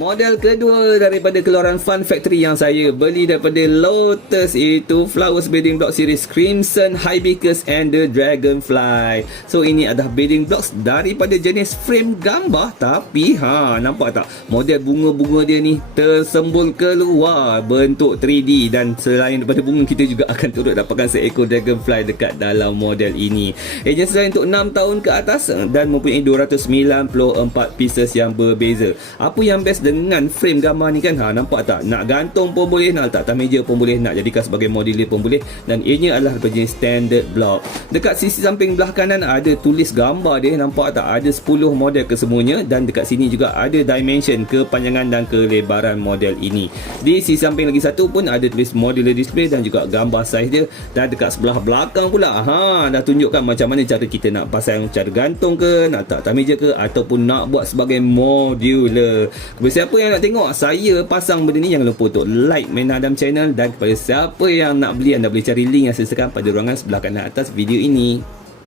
Model kedua daripada keluaran Fun Factory yang saya beli daripada Lotus itu Flowers Building Block Series Crimson, Hibiscus and the Dragonfly. So ini adalah building blocks daripada jenis frame gambar, tapi nampak tak model bunga-bunga dia ni tersembul keluar bentuk 3D, dan selain daripada bunga kita juga akan turut dapatkan seekor Dragonfly dekat dalam model ini. Agency lain untuk 6 tahun ke atas dan mempunyai 294 pieces yang berbeza. Apa yang best dengan frame gambar ni kan, nampak tak, nak gantung pun boleh, nak letak atas meja pun boleh, nak jadikan sebagai modeler pun boleh, dan ianya adalah berjenis standard block. Dekat sisi samping belah kanan ada tulis gambar dia, nampak tak, ada 10 model kesemuanya, dan dekat sini juga ada dimension kepanjangan dan kelebaran model ini. Di sisi samping lagi satu pun ada tulis modular display dan juga gambar saiz dia, dan dekat sebelah belakang pula dah tunjukkan macam mana cara kita nak pasang, cara gantung ke, nak letak atas meja ke, ataupun nak buat sebagai modular. Kepada siapa yang nak tengok saya pasang benda ni, jangan lupa untuk like Main Adam channel, dan kepada siapa yang nak beli, anda boleh cari link yang saya sertakan pada ruangan sebelah kanan atas video ini.